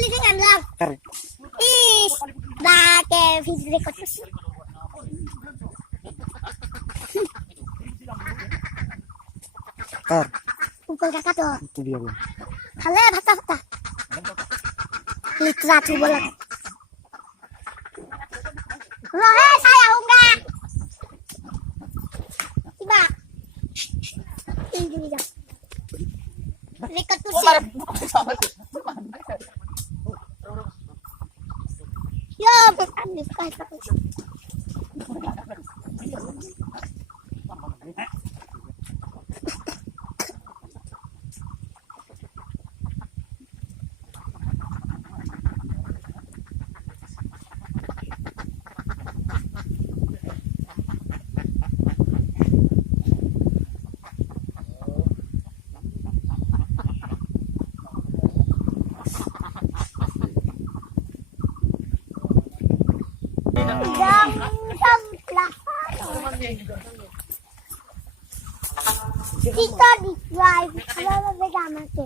Pulis kan lang. Is da ke video record terus. Kar. Pukul kakak tuh. Itu dia bang. Halo bata. Litra tuh bola. Rohe saya unggah. Tiba. Ini dia. Record tuh sih. Yo, bukan di sekolah. Kita di drive, kalau beda mati.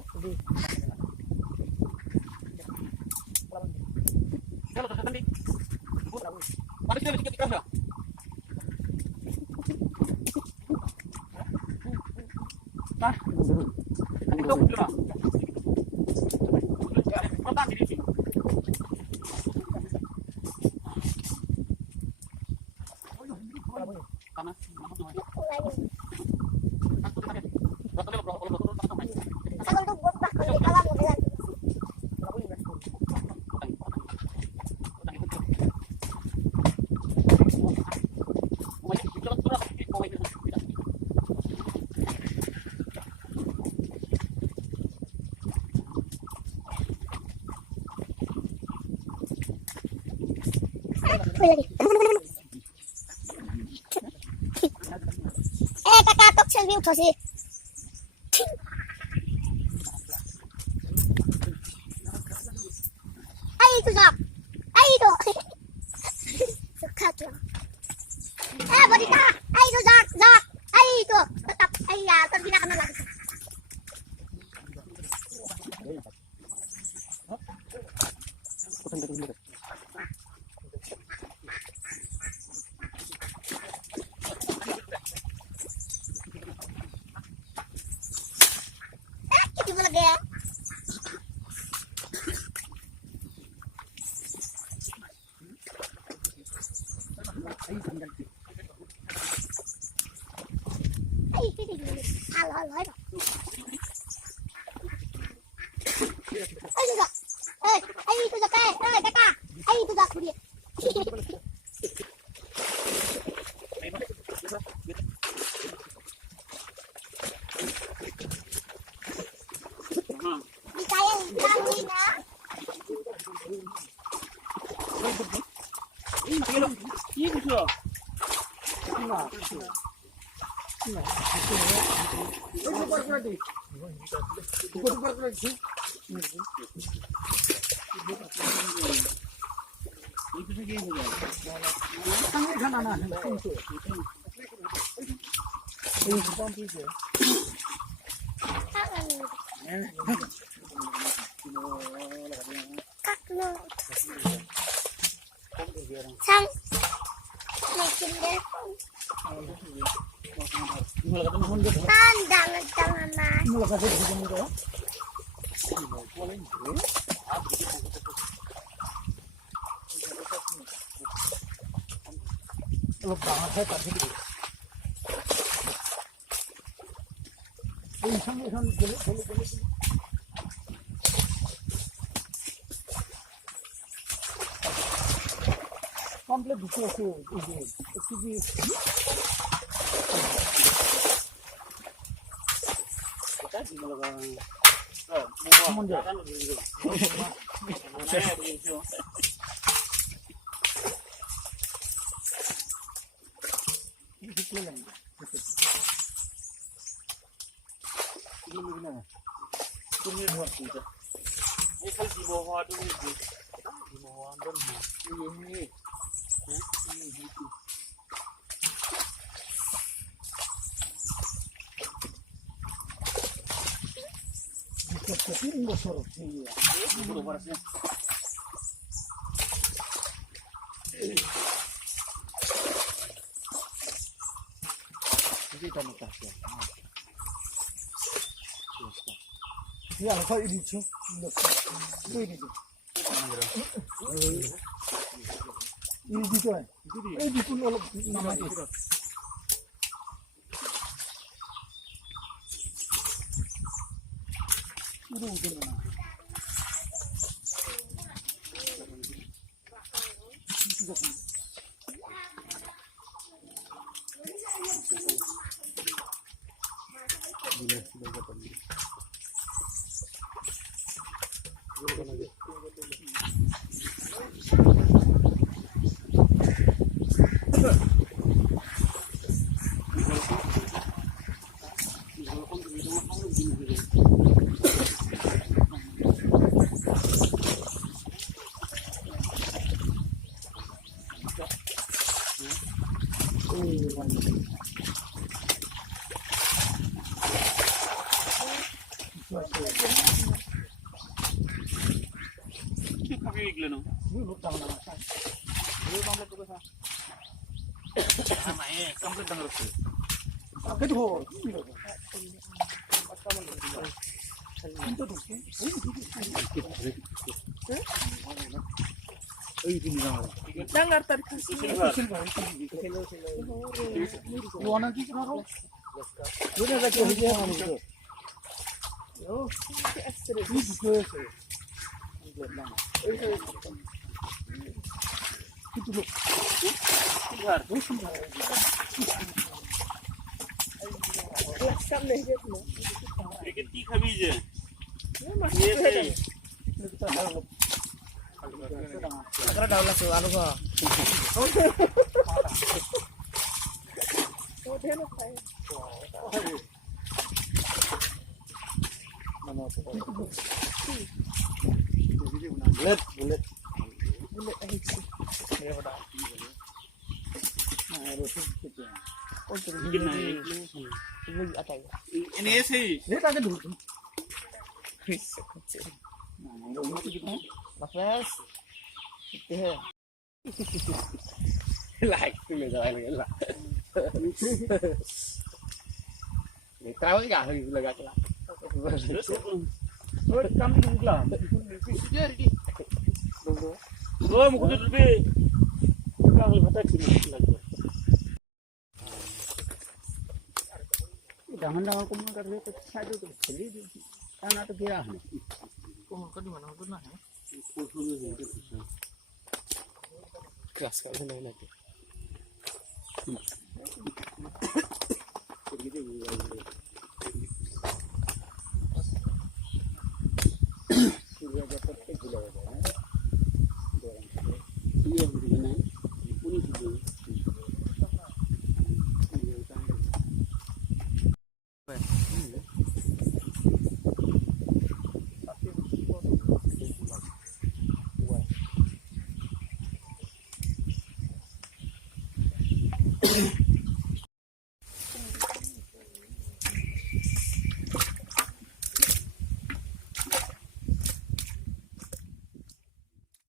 Kakatok selfie udah sih. Ayo itu Zak. Ayo itu. Suka tuh. Bonita. Ayo itu Zak. Ayo itu. Tetap. Ayo ya, terbina kena lagi. Sang Komplek bisa sih ini. Tapi enggak sorot iya. Buru parasnya. Jadi kan tak ya. Ya, kalau ini sih, ini tu. Ini tu kan. Ini pun orang nama tu. Ini tu mana? Bigla no. Sama complete ang rusto. Agad ho. Ay, hindi na. Dangar tadi kasi. Iwanan kita naro. Duna lagi hiya ano. Yo, ini juga sih. Itu loh. Laksan deh gitu. Sedikit tiga biji. Agar dah ulas lalu kok. Oh, dia nak saya. Bulat. Boleh aja. Nah, harus gitu. Oh, jadi Sedikit naik. ini ada ya. Ini sih. Dia tak ada dulu. Kecil. Nah, itu gitu. Mas. Itu. Like tu là rồi là. Người tao cái gà hơi là gà chả. Buat kami dulu lah. Jadi. Oh, mau kudu lebih. Kang lebih tak sini lagi. Jangan aku mau kerja ke saya tu beli kan atau kira. Oh, kau di mana tu nah? Keras kau sana lagi. Jadi